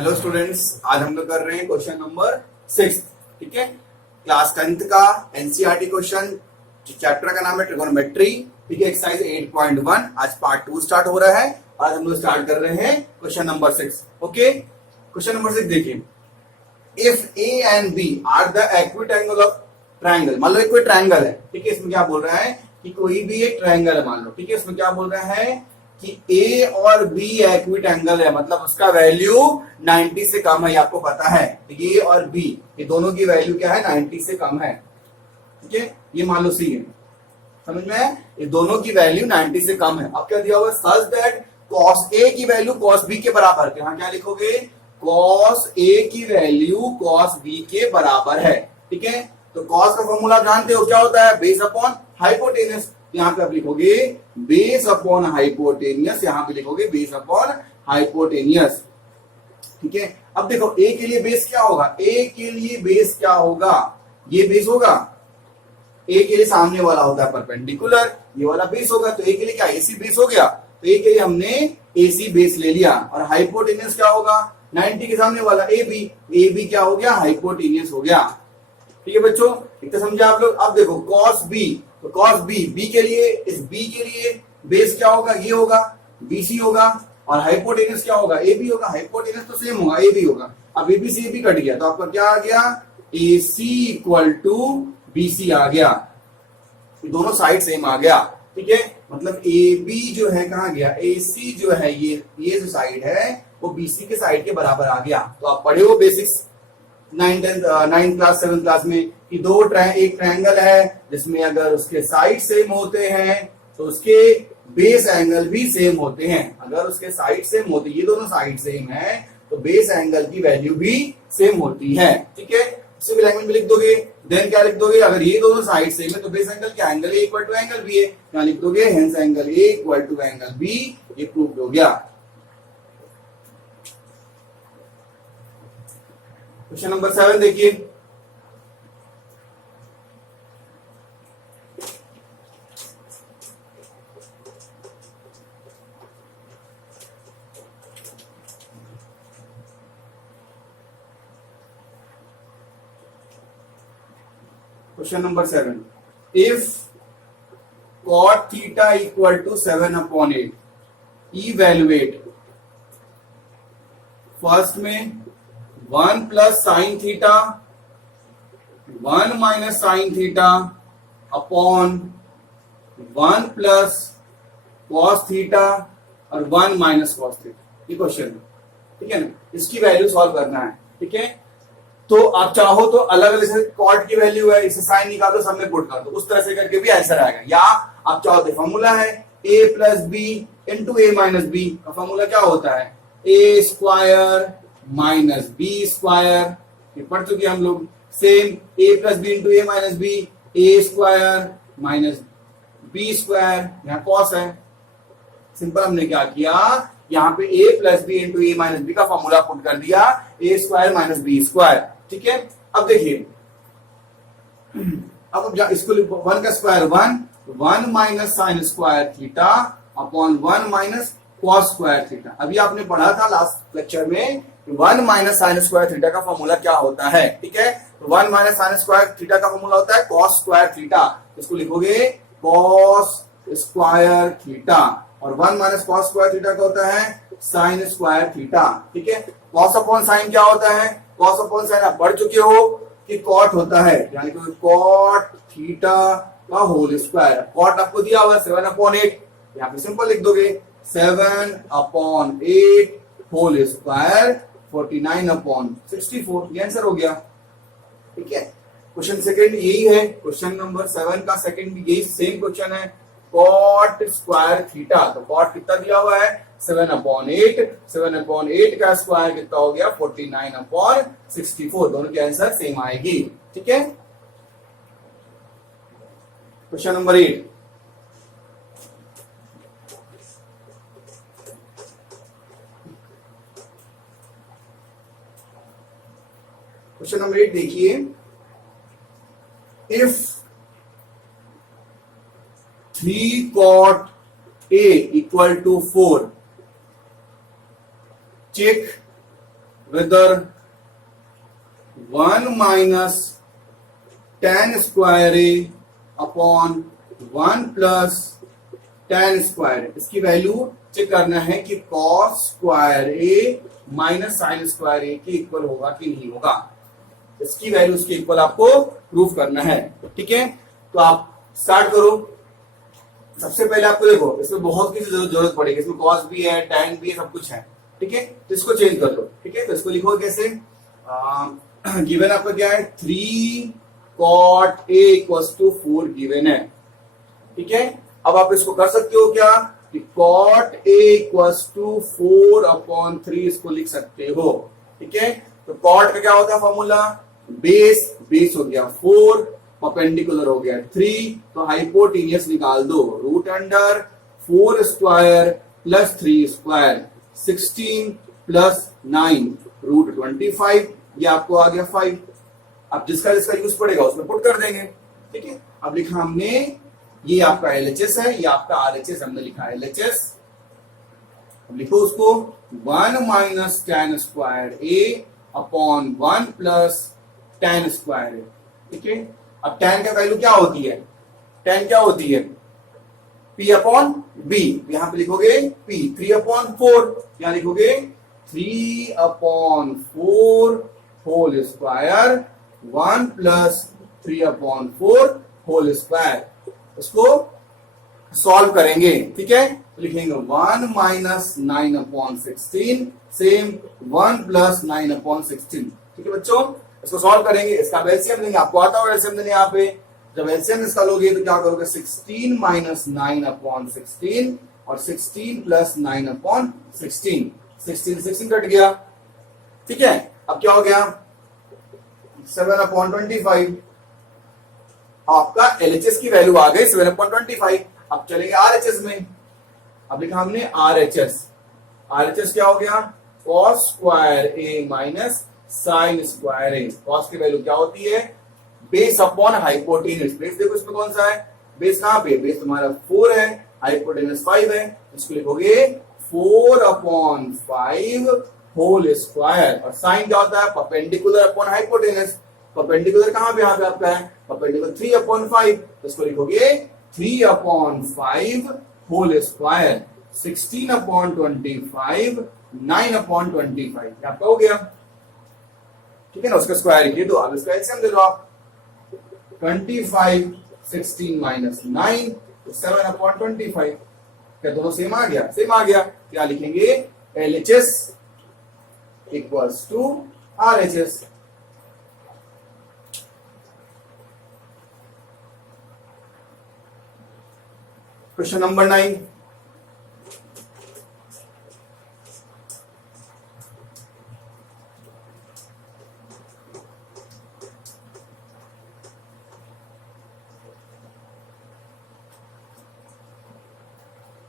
Hello students, आज हम लोग कर रहे हैं क्वेश्चन नंबर 6। ठीक है, क्लास 10th का एनसीईआरटी क्वेश्चन। चैप्टर का नाम है ट्रिगोनोमेट्री। ठीक है, एक्सरसाइज 8.1 आज पार्ट 2 स्टार्ट हो रहा है। आज हम लोग स्टार्ट कर रहे हैं question number 6। Okay, question number 6 देखिए। If A and B are the acute angle of triangle. मान लो एक कोई ट्राइंगल है। ठीक है, इसमें क्या बोल रहा है कि कोई भी एक ट्राइंगल है मान लो। ठीक है, इसमें क्या बोल रहा है कि ए और बी एक्यूट एंगल है, मतलब उसका वैल्यू 90 से कम है। ये आपको पता है, ए और बी ये दोनों की वैल्यू क्या है, 90 से कम है। ठीक है, ये मान लो सी है, समझ में है, ये दोनों की वैल्यू 90 से कम है। अब क्या दिया हुआ, सच दैट कॉस ए की वैल्यू कॉस बी के बराबर है। यहां क्या लिखोगे, कॉस ए की वैल्यू कॉस बी के बराबर है। ठीक है, तो कॉस का फॉर्मूला जानते हो क्या होता है, बेस अपॉन हाइपोटेनस। यहाँ पे आप लिखोगे बेस अपॉन हाइपोटेनियस, यहाँ पे लिखोगे बेस अपॉन हाइपोटेनियस। ठीक है, अब देखो ए के लिए बेस क्या होगा, ए के लिए बेस क्या होगा, ये बेस होगा। ए के लिए सामने वाला होता है परपेंडिकुलर, ये वाला बेस होगा। तो ए के लिए क्या, एसी बेस हो गया। तो ए के लिए हमने एसी बेस ले लिया। और हाइपोटेनियस क्या होगा, 90 के सामने वाला ए बी क्या हो गया, हाइपोटेनियस हो गया। ठीक है बच्चों, एक तो समझे आप लोग। अब देखो कॉस बी, तो कॉस बी के लिए, इस बी के लिए बेस क्या होगा, ये होगा, बीसी होगा। और हाइपोटेनस क्या होगा, ए बी होगा। हाइपोटेनस तो सेम होगा, ए बी होगा। अब ए बी से ए बी कट गया तो आपका क्या आ गया, ए सी इक्वल टू बी सी आ गया। दोनों साइड सेम आ गया। ठीक है, मतलब ए बी जो है कहां गया, ए सी जो है ये जो साइड है वो बी सी के साइड के बराबर आ गया। तो आप पढ़े हो basics 9th class 7th class में कि एक ट्रायंगल है जिसमें अगर उसके साइड सेम होते हैं तो उसके बेस एंगल भी सेम होते हैं। अगर उसके साइड सेम होते, ये दोनों साइड सेम है, तो बेस एंगल की वैल्यू भी सेम होती है। ठीक है, इसी भी लैंग्वेज में लिख दोगे। देन क्या लिख दोगे, अगर ये दोनों साइड सेम है तो बेस एंगल क्या, angle A equal to angle B है। क्या लिख दोगे, hence angle A equal to angle B. ये प्रूव हो गया। क्वेश्चन नंबर 7 देखिए। Question number 7, if cot theta equal to 7/8, evaluate first में 1 plus sine theta 1 minus sine theta upon 1 plus cos theta और 1 माइनस कॉस थीटा। ये question है, ठीक है ना, इसकी वैल्यू सॉल्व करना है। ठीक है, तो आप चाहो तो अलग अलग से कॉट की वैल्यू है, इसे साइन निकालो, सब में पुट कर दो, उस तरह से करके भी आंसर आएगा। या आप चाहो तो फॉर्मूला है a plus B into A minus B का फॉर्मूला क्या होता है, A square minus B square. ये पढ़ चुके हम लोग। Same a plus B into A minus B, A square minus B square, यहाँ कॉस है। सिंपल हमने क्या किया, यहाँ पे a plus B into A minus B का फॉर्मूला पुट कर दिया, A square minus B square. ठीक है, अब देखिए, अब इसको 1 का square 1 minus sine square theta upon 1 minus cos square theta. अभी आपने पढ़ा था लास्ट लेक्चर में 1 माइनस साइन स्क्वायर थीटा का फॉर्मूला क्या होता है। ठीक है, तो 1 माइनस साइन स्क्वायर थीटा का फॉर्मूला होता है कॉस स्क्वायर थीटा। इसको लिखोगे कॉस स्क्वायर थीटा, और 1 माइनस कॉस स्क्वायर थीटा का होता है साइन स्क्वायर थीटा। ठीक है, कॉस अपॉन साइन क्या होता है, कॉस अपॉन साइन आप पढ़ चुके हो कि कॉट होता है, यानी कि कॉट थीटा का होल स्क्वायर। कॉट आपको दिया हुआ 7/8, यहाँ पे सिंपल लिख दोगे 7/8 होल स्क्वायर 49/64। ये आंसर हो गया। ठीक है, क्वेश्चन सेकंड यही है। क्वेश्चन नंबर 7 का सेकंड भी यही सेम क्वेश्चन है, कॉट स्क्वायर थीटा। तो कॉट कितना दिया हुआ है, 7/8, 7/8 का स्क्वायर कितना हो गया, 49/64। दोनों के आंसर सेम आएगी। ठीक है, क्वेश्चन नंबर 8, क्वेश्चन नंबर 8 देखिए। If 3 cot A equal to 4, check whether 1 minus tan square a upon 1 plus tan square a, इसकी वैल्यू चेक करना है कि cos square a minus sine square a के equal होगा कि नहीं होगा। इसकी वैल्यू उसके इक्वल आपको प्रूफ करना है। ठीक है, तो आप स्टार्ट करो। सबसे पहले आपको देखो इसमें बहुत की जरूरत पड़ेगी, इसमें cos भी है, tan भी है, सब कुछ है। ठीक है, तो इसको चेंज कर लो। ठीक है, तो इसको लिखो कैसे, गिवन आपका क्या है 3 cot a equals to 4 given है। ठीक है, अब आप इसको कर सकते हो क्या कि cot a equals to 4 upon 3 इसको लिख सकते हो। ठीक है, तो cot का क्या होता है फॉर्मूला, बेस हो गया 4, परपेंडिकुलर हो गया 3, तो हाइपोटेनियस निकाल दो, root under 4 square plus 3 square 16 plus 9 root 25, ये आपको आ गया 5। अब जिसका यूज पड़ेगा उसमें पुट कर देंगे। ठीक है, अब लिखा हमने, ये आपका LHS है, ये आपका RHS हमने लिखा है LHS। अब लिखो उसको 1 minus tan square a upon 1 plus tan square a। ठीक है, अब tan का वैल्यू क्या होती है, tan क्या होती है p अपॉन b, यहां पे लिखोगे p 3 अपॉन 4, यहां लिखोगे 3 upon 4 whole square 1 plus 3 upon 4 whole square. इसको सॉल्व करेंगे। ठीक है, तो लिखेंगे 1 minus 9 upon 16 same 1 plus 9 upon 16। ठीक है बच्चों, इसको सॉल्व करेंगे, इसका एलसीएम लेंगे, आपको आता होगा एलसीएम देने। यहाँ पे जब एलसीएम इसका लोगे तो क्या करोगे, 16 माइनस 9 अपॉन 16 और 16 प्लस 9 अपॉन 16, 16 कट गया। ठीक है, अब क्या हो गया 7 अपॉन 25, आपका LHS की वैल्यू आ गई 7 अपॉन 25। अब चलेंगे RHS में। अब लिखा हमने RHS क्या हो गया, cos square a minus sine square a। cos की वैल्यू क्या होती है, बेस अपॉन हाइपोटेन्यूज। बेस देखो इसमें कौन सा है, बेस कहां पे, बेस तुम्हारा 4 है, हाइपोटेन्यूज 5 है, इसको लिखोगे 4 अपॉन 5 होल स्क्वायर। और साइन क्या होता है, परपेंडिकुलर अपॉन हाइपोटेन्यूज। परपेंडिकुलर कहां पे, यहाँ पे आपका है परपेंडिकुलर 3 अपॉन 5, तो इसको लिखोगे 3 upon 5 whole square 16 upon 25 9 upon 25, आपका हो गया। ठीक है ना, उसका स्क्वायर किए, तो अब इसका एलसीएम दे दो आप, 25 16 माइनस 9 तो 7 अपॉन 25। क्या दोनों सेम आ गया, सेम आ गया। क्या लिखेंगे, LHS equals to RHS। Question number 9,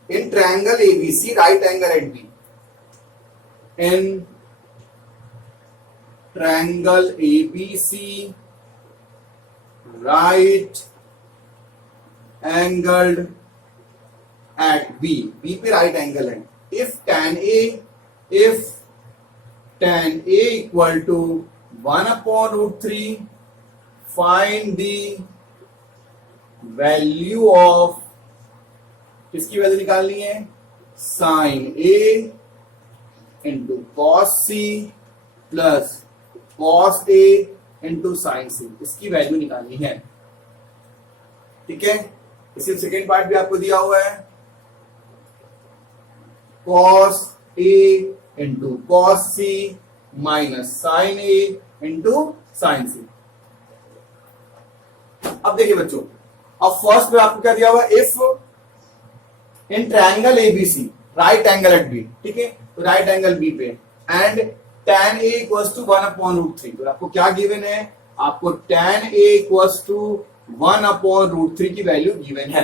in triangle ABC, right angle at B. In triangle ABC, right angled at B, B पे right angle है। If tan A equal to 1 upon root 3, find the value of, किसकी value निकालनी है, sine A into cos C plus cos A into sine C, इसकी value निकालनी है। ठीक है, इसी सेकेंड पार्ट भी आपको दिया हुआ है, cos A into cos C minus sine A into sine C। अब देखिए बच्चों, अब फर्स्ट में आपको क्या दिया हुआ, if in triangle ABC, right angle at B। ठीक है, तो राइट एंगल B पे and tan A equals to 1 अपॉन रूट 3, तो आपको क्या गिवन है, आपको tan A इक्वल्स टू 1 अपॉन रूट 3 की वैल्यू गिवन है।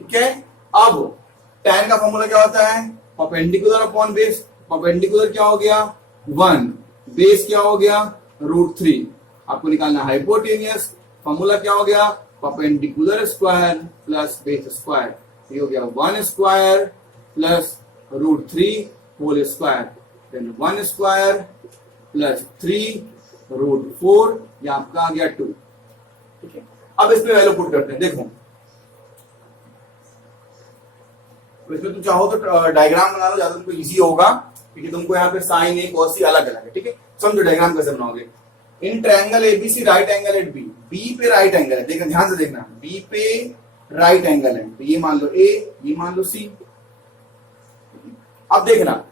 ठीक है, अब tan का फॉर्मूला क्या होता है, परपेंडिकुलर अपॉन बेस। परपेंडिकुलर क्या हो गया 1, बेस क्या हो गया रूट 3, आपको निकालना हाइपोटेनियस। फॉर्मूला क्या हो गया, perpendicular square plus base square, ये हो गया 1 square plus root 3 whole square, then 1 square plus 3√4, ये आपका आ गया 2। ठीक है, अब इसमें वैल्यू पुट करते हैं। देखो इसमें तुम चाहो तो डायग्राम बना लो, ज्यादा तुमको इजी होगा, क्योंकि तुमको यहाँ पे साइन ए कॉस सी अलग अलग है। ठीक है, समझो डायग्राम कैसे बनाओगे। In triangle ABC right angle at B, B पे राइट एंगल है, देखना ध्यान से देखना, बी पे राइट एंगल है, तो ये मान लो ए, ये मान लो सी। अब देखना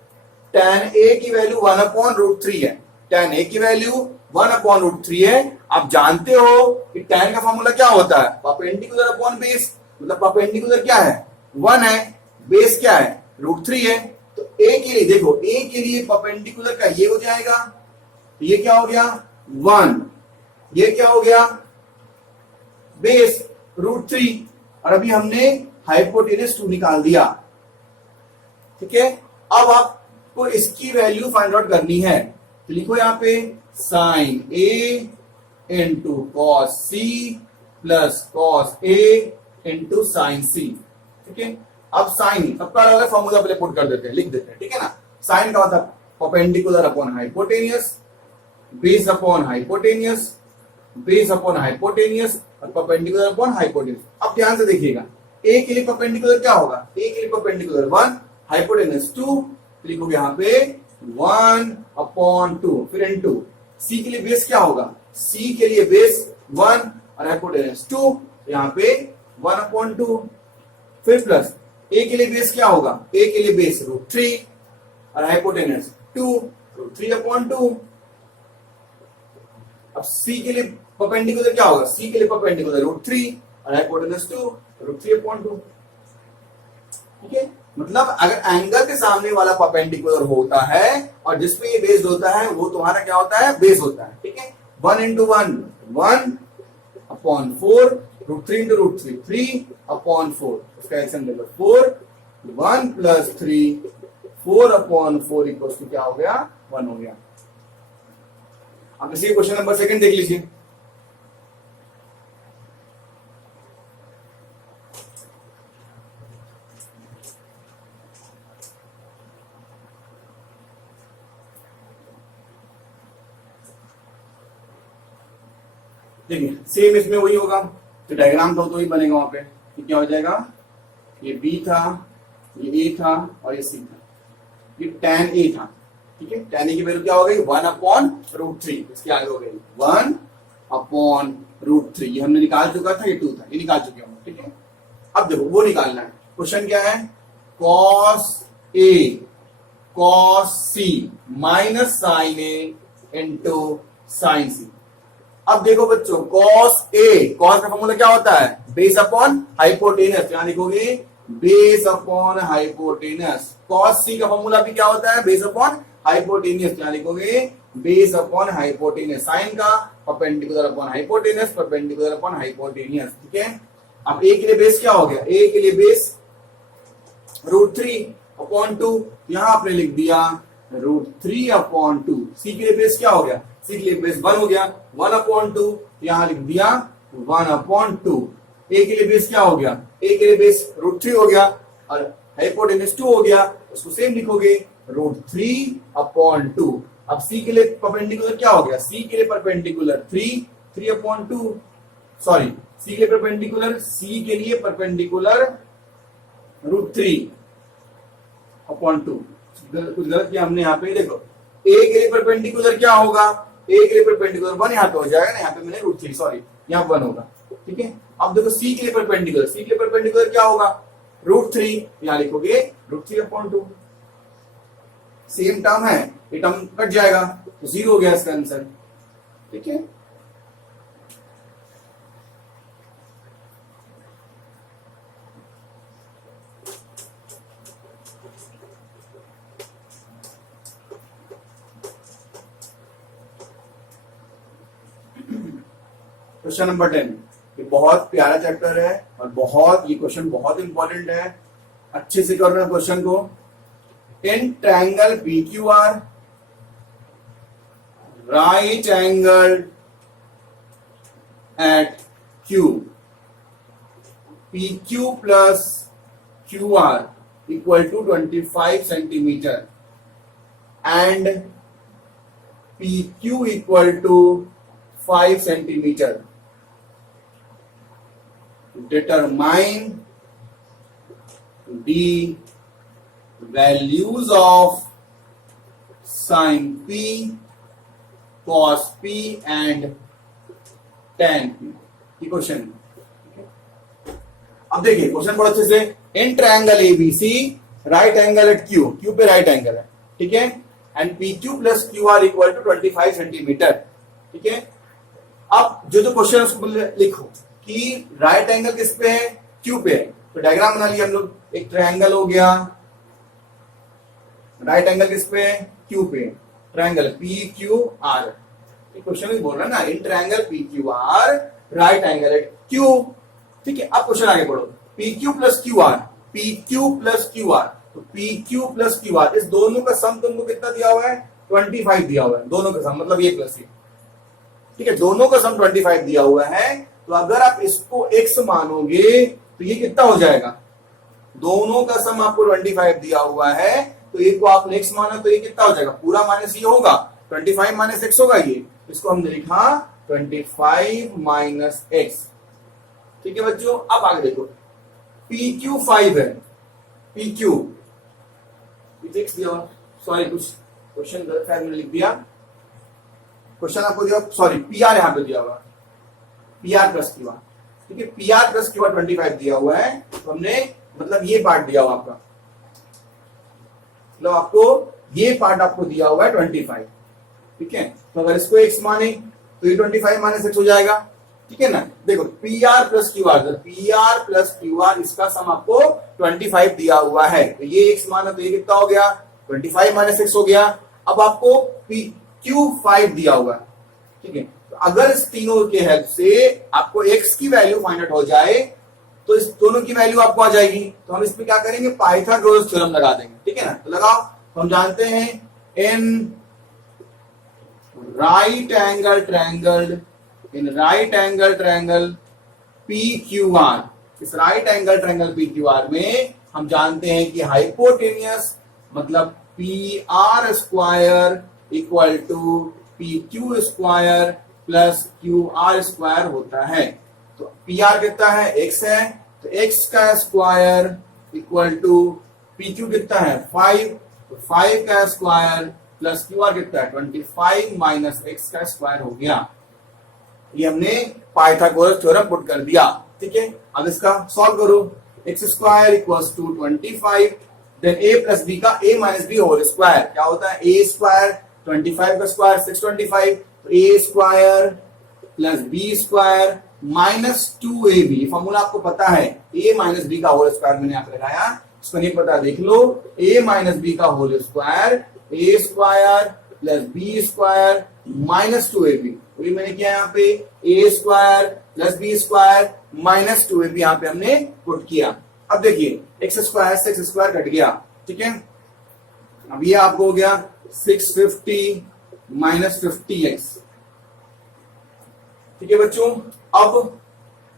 tan a की वैल्यू 1/√3 है, tan a की वैल्यू 1/√3 है। आप जानते हो कि tan का फॉर्मूला क्या होता है, परपेंडिकुलर अपॉन बेस, मतलब परपेंडिकुलर क्या है 1 है, बेस क्या है √3 है। तो a के लिए देखो, a के लिए परपेंडिकुलर का ये हो जाएगा, तो ये क्या हो गया 1, ये क्या हो गया बेस √3, और अभी हमने हाइपोटेनस 2 निकाल दिया। ठीक है, अब आपको इसकी वैल्यू फाइंड आउट करनी है, तो लिखो यहां पे sine A into cos C plus cos A into sine C. ठीक है, अब साइन सबका अलग अलग फॉर्मूला पहले पुट कर देते हैं, लिख देते हैं। ठीक है ना, साइन का मतलब perpendicular upon hypotenuse, base upon hypotenuse, base upon hypotenuse, और परपेंडिकुलर अपॉन हाइपोटेनियस। अब ध्यान से देखिएगा, ए के लिए परपेंडिकुलर क्या होगा, ए के लिए परपेंडिकुलर 1, हाइपोटेनस 2, लिखोगे यहाँ पे 1/2, फिर इनटू सी के लिए बेस क्या होगा, सी के लिए बेस 1 और हाइपोटेनस 2, यहाँ पे 1/2, फिर प्लस ए के लिए बेस क्या होगा, ए के लिए बेस √3 और हाइपोटेनस 2, √3/2। अब सी के लिए परपेंडिकुलर क्या होगा, सी के लिए परपेंडिकुलर √3 और हाइपोटेनस 2, √3/2। ठीक है, मतलब अगर एंगल के सामने वाला परपेंडिकुलर होता है और जिसपे ये बेस्ड होता है वो तुम्हारा क्या होता है, बेस होता है। ठीक है, 1 × 1 1/4, √3 × √3 3/4, उसका एक्शन देखो 4, 1 + 3 4/4 इक्वल्स टू क्या हो गया 1 हो गया। अब इसी क्वेश्चन नंबर 2 देख लीजिए। देखिए सेम इसमें वही होगा, तो डायग्राम तो ही बनेगा वहां पे। तो क्या हो जाएगा, ये बी था, ये ए था और ये सी था, ये tan a था। ठीक है, tan a की वैल्यू क्या हो गई 1/√3, इसके आगे हो गई 1/√3, ये हमने निकाल चुका था, ये 2 था, ये निकाल चुके होंगे। ठीक है, अब देखो वो निकालना है। क्वेश्चन क्या है, cos a cos c minus sine a into sine C. अब देखो बच्चों, cos a, cos का फॉर्मूला क्या होता है, बेस अपॉन हाइपोटेनस, यहां लिखोगे base upon hypotenuse. cos c का फॉर्मूला भी क्या होता है, बेस अपॉन हाइपोटेनियस, यहां लिखोगे बेस अपॉन हाइपोटेनस। साइन का perpendicular upon hypotenuse, perpendicular upon hypotenuse. ठीक है, अब a के लिए बेस क्या हो गया, a के लिए बेस √3/2, यहां आपने लिख दिया √3/2। c के लिए बेस क्या हो गया, c के लिए बेस 1 हो गया, 1/2, यहां लिख दिया 1/2। a के लिए बेस क्या हो गया, a के लिए बेस √3 हो गया और हाइपोटेनस 2 हो गया, उसको सेम लिखोगे √3/2। अब c के लिए परपेंडिकुलर क्या हो गया, c के लिए परपेंडिकुलर 3/2, सॉरी c के लिए परपेंडिकुलर, c के लिए परपेंडिकुलर √3/2। कुछ गलत किया हमने यहाँ पे, देखो a के लिए परपेंडिकुलर क्या होगा, a के लिए परपेंडिकुलर 1 यहाँ पे हो जाएगा ना, यहाँ पे मैंने √3, सॉरी यहाँ 1 होगा। ठीक है, अब देखो c के लिए परपेंडिकुलर, c के लिए परपेंडिकुलर क्या होगा √3, यहाँ लिखोगे √3/2। सेम टर्म है, ये टर्म कट जाएगा तो 0 हो गया इसका आंसर। ठीक है, क्वेश्चन नंबर 10, ये बहुत प्यारा चैप्टर है और बहुत, ये क्वेश्चन बहुत इंपॉर्टेंट है, अच्छे से करना क्वेश्चन को। In triangle PQR right angle at Q, PQ plus QR equal to 25 centimetre and P Q equal to 5 centimetre. Determine the values of sine P, cos P and tan P. ये question. अब देखिए question बहुत अच्छे से। In triangle ABC right angle at Q, Q पे right angle है, ठीक है, and P Q plus Q R equal to 25 centimetre, ठीक है। अब जो क्वेश्चन है उसको लिखो कि राइट एंगल किस पे है, क्यू पे है। तो डायग्राम बना लिया हम लोग। एक ट्रायंगल हो गया, राइट एंगल किस पे है, क्यू पे, triangle P Q R. Question भी बोल रहा है ना, in triangle P Q R right angle at Q, ठीक है। अब क्वेश्चन आगे बढ़ो। P Q plus Q R, P Q plus Q R, तो P Q plus Q R, इस दोनों का सम तुमको कितना दिया हुआ है, 25 दिया हुआ है। दोनों का सम मतलब ये प्लस ये, ठीक है, दोनों का सम 25 दिया हुआ है। तो अगर आप इसको x मानोगे तो ये कितना हो जाएगा, दोनों का सम आपको 25 दिया हुआ है, तो एक को आपने x माना तो ये कितना हो जाएगा, पूरा माइनस ये होगा, 25 माइनस x होगा ये। इसको हमने लिखा 25 माइनस x, ठीक है बच्चों। अब आगे देखो, पी क्यू 5 है, पी क्यू दिया, सॉरी कुछ क्वेश्चन गलत है, मैंने लिख दिया। क्वेश्चन आपको दिया, सॉरी पी आर यहाँ पे दिया हुआ, P R plus Q are, ठीक है, P R plus Q are 25 दिया हुआ है। तो हमने मतलब ये पार्ट दिया हुआ आपका, मतलब आपको ये पार्ट आपको दिया हुआ है 25, ठीक है। तो अगर इसको x माने तो ये 25 माइनस x हो जाएगा, ठीक है ना। देखो P R plus Q R, P R plus Q are इसका सम आपको 25 दिया हुआ है, तो ये x माना तो ये कितना हो गया, 25 माइनस x हो गया। अब आपको पी क्यू 5 दिया हुआ है, ठीक है। तो अगर इस तीनों के हेल्प से आपको x की वैल्यू फाइंड आउट हो जाए तो इस दोनों की वैल्यू आपको आ जाएगी। तो हम इसमें क्या करेंगे, पाइथागोरस थ्योरम लगा देंगे, ठीक है ना। तो लगाओ, तो हम जानते हैं in right angle triangle P Q R, इस right angle triangle P Q R में हम जानते हैं कि हाइपोटेनियस मतलब P R square equal to P Q square plus Q R square होता है। तो पी आर कितना है, x है, तो x का square equal to P Q कितना है 5, तो 5 का स्क्वायर प्लस क्यू आर कितना है 25 माइनस x का स्क्वायर हो गया। ये हमने पाइथागोरस थ्योरम पुट कर दिया, ठीक है। अब इसका सॉल्व करो, x square equals to 25, then a plus b का a minus b whole square क्या होता है, a स्क्वायर 25 का स्क्वायर 625, तो a square plus b square minus 2ab। Formula आपको पता है, a माइनस b का होल स्क्वायर मैंने यहाँ पे लगाया, इसको नहीं पता देख लो, a माइनस b का whole square, a square plus b square minus 2ab। तो ये मैंने किया यहाँ पे a square plus b square minus 2ab यहाँ पे हमने पुट किया। अब देखिए x स्क्वायर से x स्क्वायर कट गया, ठीक है। अब ये आपको हो गया 650 माइनस 50x, ठीक है बच्चों। अब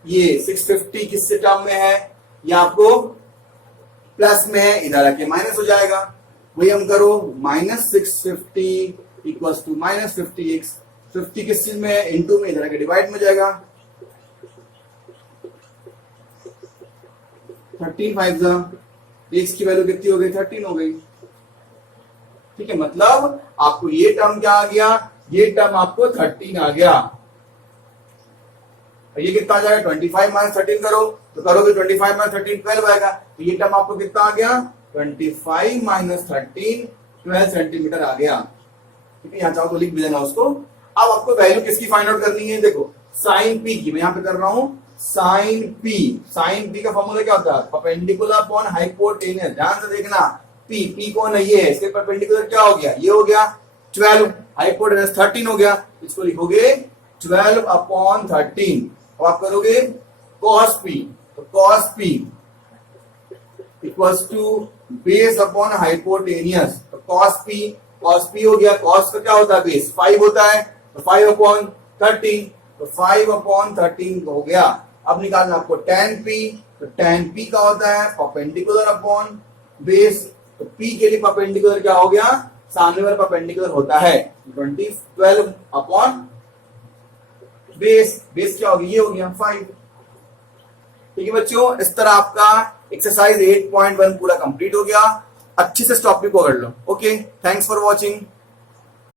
ये 650 किस टर्म में है, ये आपको प्लस में है, इधर आके माइनस हो जाएगा। वही हम करो, minus 650 equals to minus 50x, 50 किस चीज में है, इंटू में, इधर आके डिवाइड में जाएगा। 13 x की वैल्यू कितनी हो गई, 13 हो गई, ठीक है। मतलब आपको ये टर्म क्या आ गया, ये टर्म आपको 13 आ गया। ये कितना आ जाएगा, 25 माइनस 13 करो, तो करोगे 25 माइनस 13 12 आएगा, तो ये टर्म आपको कितना आ गया, 25 माइनस 13 12 सेंटीमीटर आ गया, ठीक है। यहाँ चाहो तो लिख भी देना उसको। अब आपको वैल्यू किसकी फाइंड आउट करनी है, देखो साइन पी की, मैं यहाँ पे कर रहा हूं साइन पी का फॉर्मूला क्या होता है, परपेंडिकुलर अपॉन हाइपोटेनियस। ध्यान से देखना, पी कौन है, ये है, इसके परपेंडिकुलर क्या हो गया, ये हो गया 12, हाइपोटेनियस 13 हो गया, इसको लिखोगे 12 अपॉन 13। अब आप करोगे cos p, तो cos p equals to base upon hypotenuse, तो cos p हो गया, cos का क्या होता है, बेस 5 होता है, तो 5 अपॉन 13, तो 5 अपॉन 13 हो गया। अब निकालना आपको tan p, तो tan p का होता है परपेंडिकुलर अपॉन बेस, तो p के लिए परपेंडिकुलर क्या हो गया सामने वाला परपेंडिकुलर होता है 12 अपॉन बेस क्या होगी, ये हो गया 5। ठीक है बच्चों, इस तरह आपका एक्सरसाइज 8.1 पूरा कंप्लीट हो गया। अच्छे से इस टॉपिक को कर लो। Okay, thanks for watching.